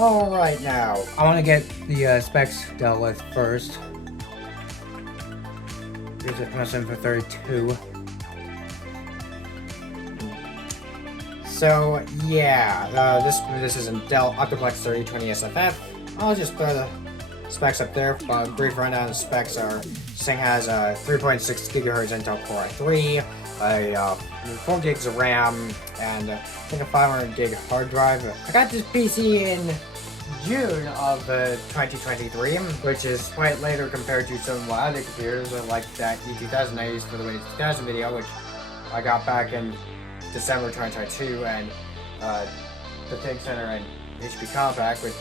Alright now, I want to get the specs dealt with first. Here's it, MSM for 32. So yeah, this is a Dell Optiplex 3020 SFF. I'll just throw the specs up there. Brief rundown of the specs are: this thing has a 3.6 gigahertz Intel Core i3, 4 gigs of RAM, and I think a 500 gig hard drive. I got this PC in June of 2023, which is quite later compared to some of my other computers, like that E2000 I used for the Windows 2000 video, which I got back in December 2022, and the Take Center and HP Compact, which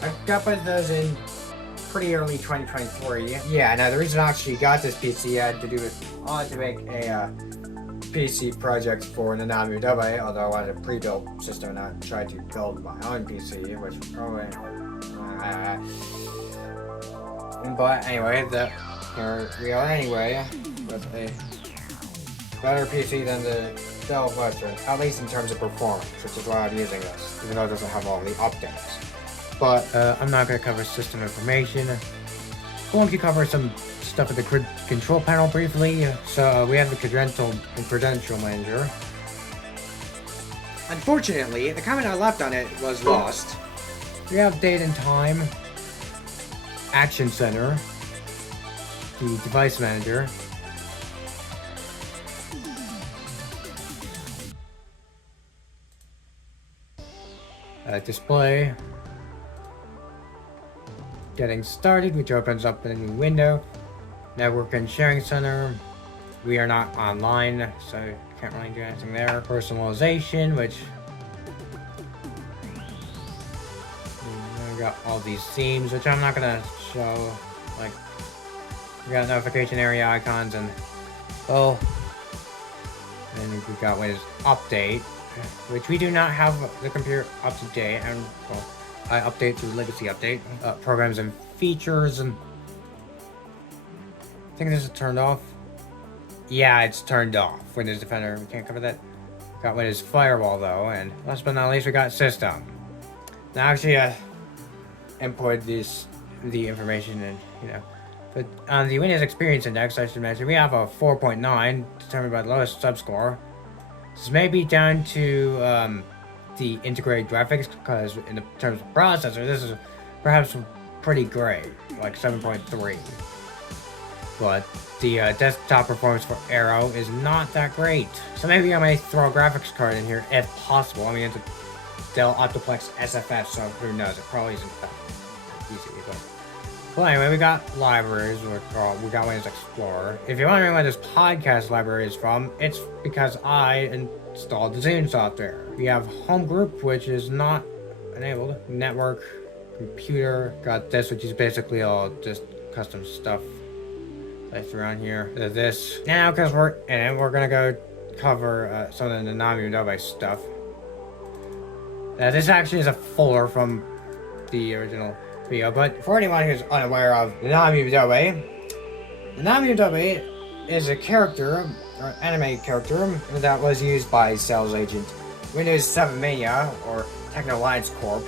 I got both of those in pretty early 2023. Yeah, now the reason I actually got this PC had to do with I wanted to make a PC project for Nanami Adobe, although I wanted a pre-built system, not try to build my own PC, which probably. But anyway, here we are anyway with a better PC than the Dell version, at least in terms of performance, which is why I'm using this, even though it doesn't have all the updates. But I'm not going to cover system information. I'm going to cover some stuff at the control panel briefly. So we have the credential manager. Unfortunately, the comment I left on it was lost. We have date and time, action center, the device manager, display, getting started, which opens up a new window, network and sharing center. We are not online, so can't really do anything there. Personalization, which we got all these themes, which I'm not gonna show. Like, we got notification area icons, and well, and we got Windows Update, which we do not have the computer up to date, and well, I update through Legacy Update. Programs and features, and I think this is turned off. Yeah, it's turned off. Windows Defender, we can't cover that. Got Windows Firewall though, and last but not least, we got System. Now actually, import the information, and but on the Windows Experience Index, I should mention, we have a 4.9 determined by the lowest subscore. This may be down to the integrated graphics, because in terms of processor, this is perhaps pretty great, like 7.3. But the desktop performance for Aero is not that great. So maybe I may throw a graphics card in here if possible. I mean, it's a Dell Optiplex SFF, so who knows? It probably isn't that easy. But well, anyway, we got libraries. We got Windows Explorer. If you're wondering where this podcast library is from, it's because I installed the Zune software. We have Home Group, which is not enabled. Network, computer, got this, which is basically all just custom stuff that's around here. This now, because we're in it, we're gonna go cover some of the Nanami Adobe stuff. This actually is a folder from the original video, but for anyone who's unaware of Nanami Adobe is a character, or an animated character, that was used by sales agent Windows 7 Mania, or Techno Alliance Corp,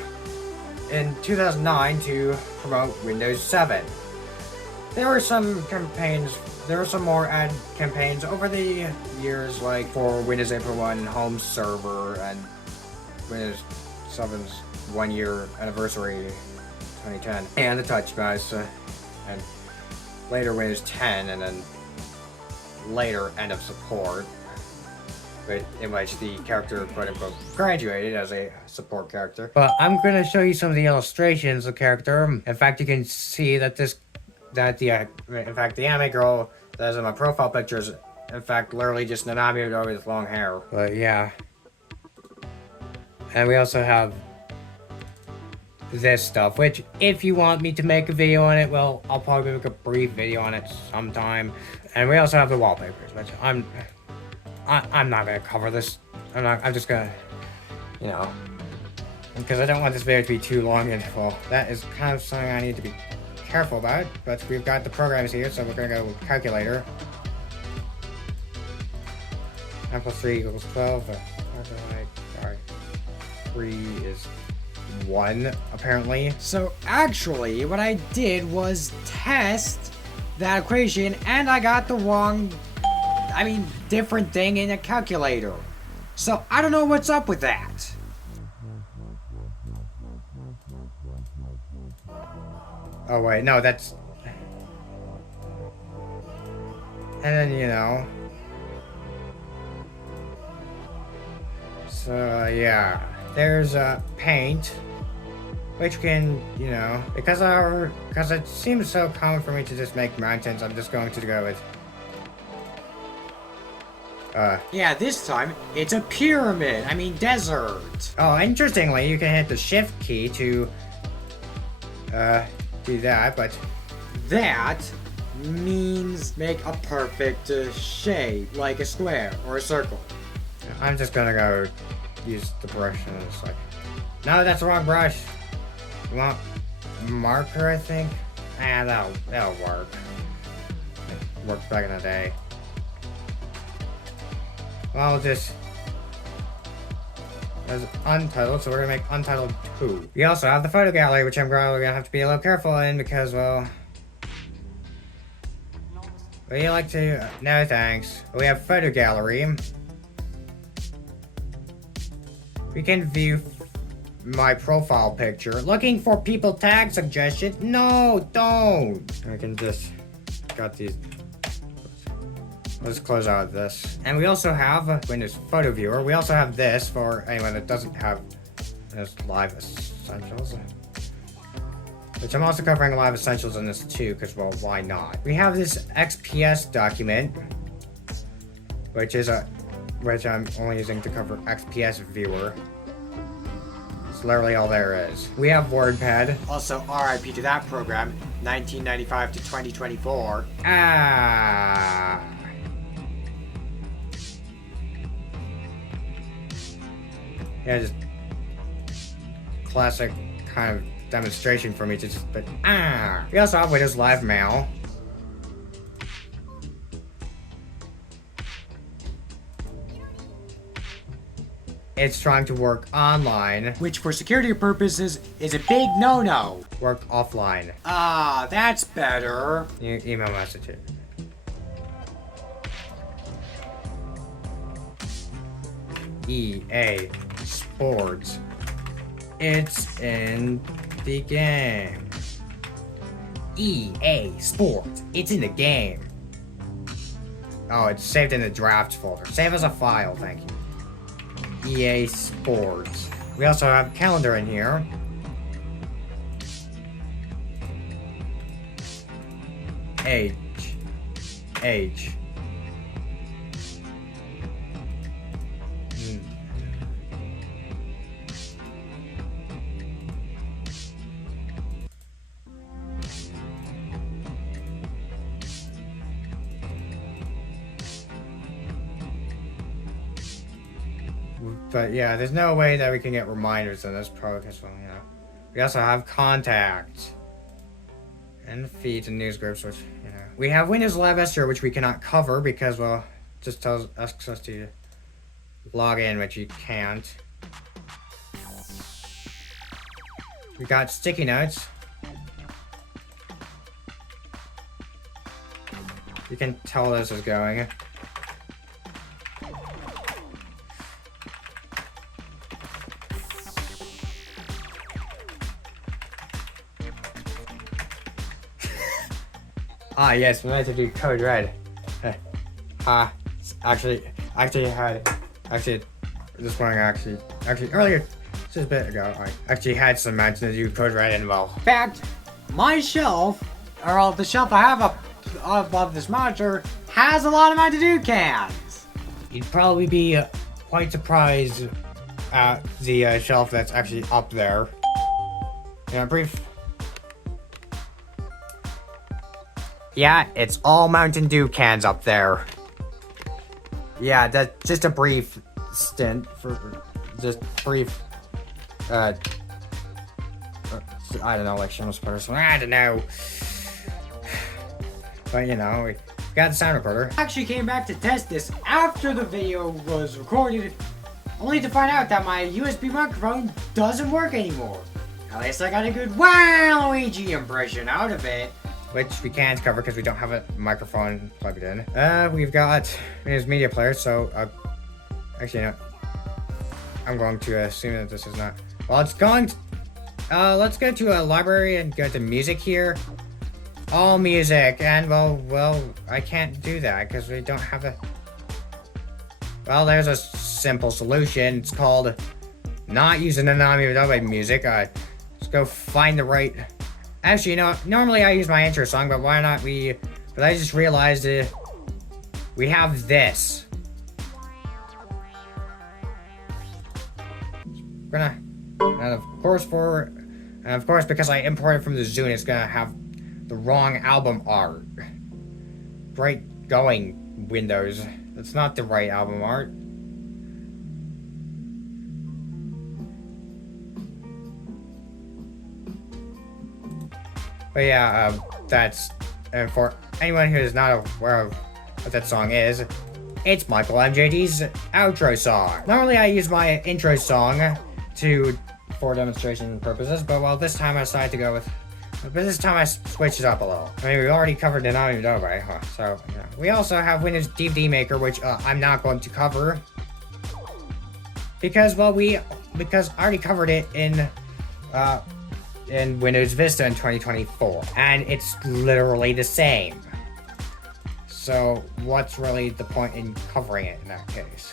in 2009 to promote Windows 7. There were some more ad campaigns over the years, like for Windows April 1 Home Server and Windows 7's 1-year anniversary 2010, and the Touch Mouse, and later Windows 10, and then later end of support, in which the character quote-unquote graduated as a support character. But I'm going to show you some of the illustrations of the character. In fact, you can see that the anime girl that is in my profile picture is, in fact, literally just Nanami Adobe with long hair. But yeah. And we also have this stuff, which if you want me to make a video on it, well, I'll probably make a brief video on it sometime. And we also have the wallpapers, which I'm not gonna cover this. I'm just gonna, because I don't want this video to be too long, and well, that is kind of something I need to be careful about. But we've got the programs here, so we're gonna go with calculator. 9 plus 3 equals 12. Sorry, 3 is one, apparently. So actually, what I did was test that equation, and I got the wrong, different thing in a calculator. So I don't know what's up with that. Oh wait, no, that's... And then, you know... So, yeah. There's paint, which can, you know, because it seems so common for me to just make mountains, I'm just going to go with yeah, this time it's a pyramid. Desert. oh, interestingly, you can hit the shift key to do that, but That means make a perfect shape, like a square or a circle. I'm just gonna go use the brush and it's like, no, that's the wrong brush. You want marker, I think? That'll work. It worked back in the day. Well, just as Untitled, so we're gonna make Untitled 2. We also have the photo gallery, which I'm probably gonna have to be a little careful in because, well, would you like to? No, thanks. We have photo gallery. We can view my profile picture. Looking for people tag suggestions? No, don't. I can just got these. Let's close out this. And we also have Windows Photo Viewer. We also have this for anyone that doesn't have this Live Essentials. Which I'm also covering Live Essentials in this too, because, well, why not? We have this XPS document, which I'm only using to cover XPS Viewer. It's literally all there is. We have WordPad. Also, RIP to that program, 1995 to 2024. Yeah, just classic kind of demonstration for me to just, but We also have Windows Live Mail. It's trying to work online. Which for security purposes is a big no-no. Work offline. That's better. New email messages. EA Sports. It's in the game. EA Sports. It's in the game. Oh, it's saved in the draft folder. Save as a file, thank you. EA Sports. We also have calendar in here. H. But yeah, there's no way that we can get reminders in this pro because, well, you know. We also have contacts and feeds and news groups, which, you know. We have Windows Live Esther, which we cannot cover because, well, just asks us to log in, which you can't. We got sticky notes. You can tell this is going. Yes, we had to do code red. This morning earlier, just a bit ago, I actually had some matches to do code red and, well. In fact, my shelf, or the shelf I have up above this monitor, has a lot of Mountain Dew cans. You'd probably be quite surprised at the shelf that's actually up there. Brief. Yeah, it's all Mountain Dew cans up there. Yeah, that's just a brief stint for just brief. I don't know, like shameless person. I don't know. But you know, we got the sound recorder. I actually came back to test this after the video was recorded, only to find out that my USB microphone doesn't work anymore. At least I got a good Waluigi impression out of it. Which we can't cover because we don't have a microphone plugged in. We've got Windows Media Player, so actually no. I'm going to assume that this is not. Well, it's going to, let's go to a library and go to music here. All music, and well, I can't do that because we don't have a. Well, there's a simple solution. It's called not using the non-Adobe music. Let's go find the right. Actually, you know, normally I use my intro song, but why not we? But I just realized we have this. We're gonna, and of course, because I imported from the Zune, it's gonna have the wrong album art. Right going, Windows. That's not the right album art. But yeah, that's, and for anyone who is not aware of what that song is, it's Michael MJD's outro song. Normally I use my intro song for demonstration purposes, but well, this time I decided to go with, but this time I switched it up a little. I mean, we already covered the non-Adobe, so yeah. We also have Windows DVD Maker, which I'm not going to cover because well, because I already covered it in Windows Vista in 2024, and it's literally the same. So what's really the point in covering it in that case?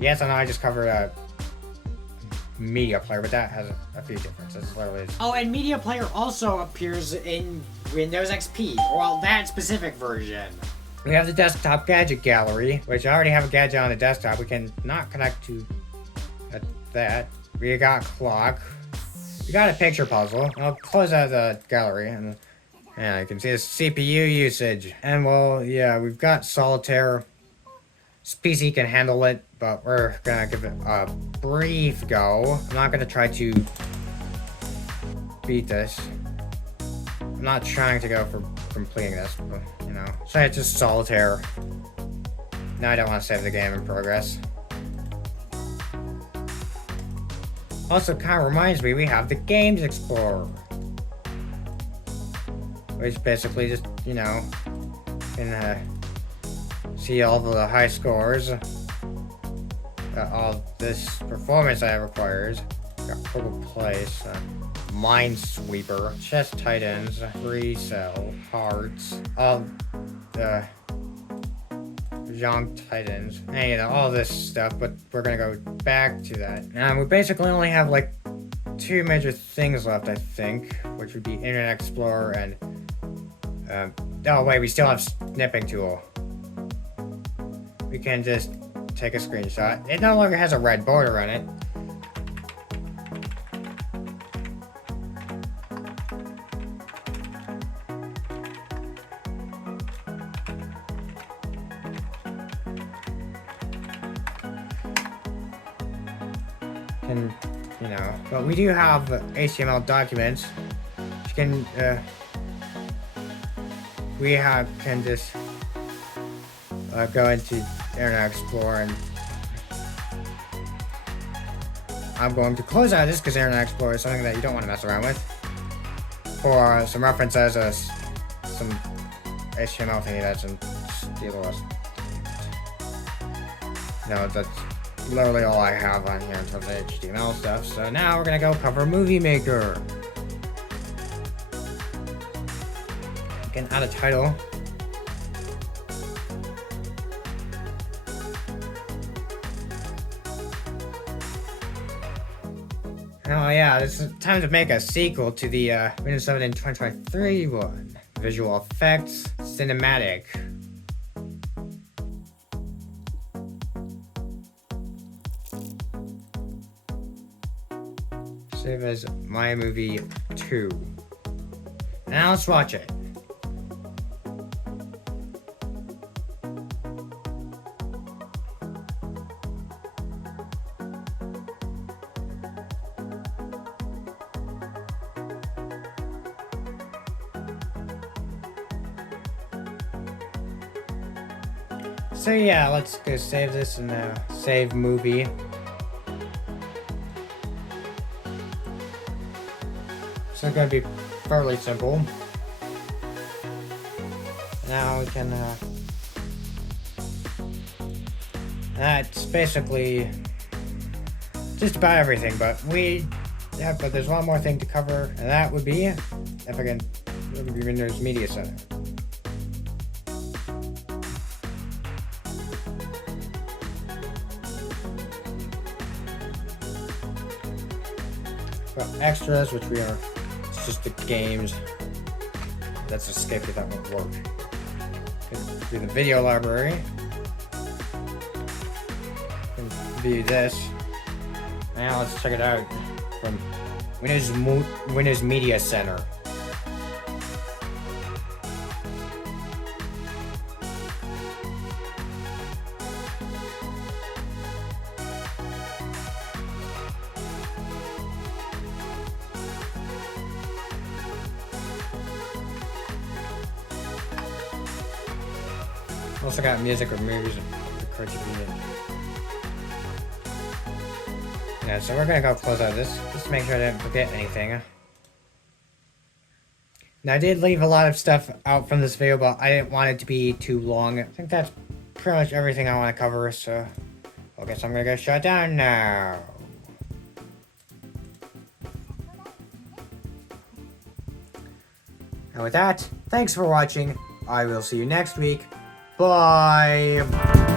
Yes, I know I just covered a Media Player, but that has a few differences. Oh, and Media Player also appears in Windows XP, well, that specific version. We have the desktop gadget gallery, which I already have a gadget on the desktop. We can not connect to that. We got clock. We got a picture puzzle. I'll close out the gallery, and you can see the CPU usage. And well, yeah, we've got solitaire. This PC can handle it, but we're gonna give it a brief go. I'm not gonna try to beat this. I'm not trying to go for completing this, but you know. So it's just solitaire. Now I don't want to save the game in progress. Also, kind of reminds me, we have the Games Explorer. Which basically just, you know, can see all the high scores. All this performance that it requires. Got Purple Place, Minesweeper, Chess Titans, Free Cell, Hearts, all the Young Titans, and you know, all this stuff, but we're gonna go back to that. Now we basically only have like two major things left, I think, which would be Internet Explorer and oh wait, we still have Snipping Tool. We can just take a screenshot. It no longer has a red border on it. And, you know, but we do have HTML documents. You can, can just go into Internet Explorer, and I'm going to close out this because Internet Explorer is something that you don't want to mess around with. For some references, some HTML thingy that's in Steelers. No, that's literally all I have on here in terms of HTML stuff. So now we're gonna go cover Movie Maker. You can add a title. Oh yeah, this is time to make a sequel to the Windows 7 in 2023 one. Visual effects, cinematic. Save as My Movie 2. Now let's watch it. So yeah, let's go save this in the save movie. So it's going to be fairly simple. Now we can, that's basically just about everything, but but there's one more thing to cover, and that would be, Windows Media Center. Well, extras, which it's just the games. Let's escape if that won't work. Could be the video library. Can view this. Now let's check it out from Windows Media Center. Also got music or movies or yeah, so we're gonna go close out this just to make sure I didn't forget anything. Now I did leave a lot of stuff out from this video, but I didn't want it to be too long. I think that's pretty much everything I want to cover, so I guess I'm gonna go shut down now. And with that, thanks for watching. I will see you next week. Bye!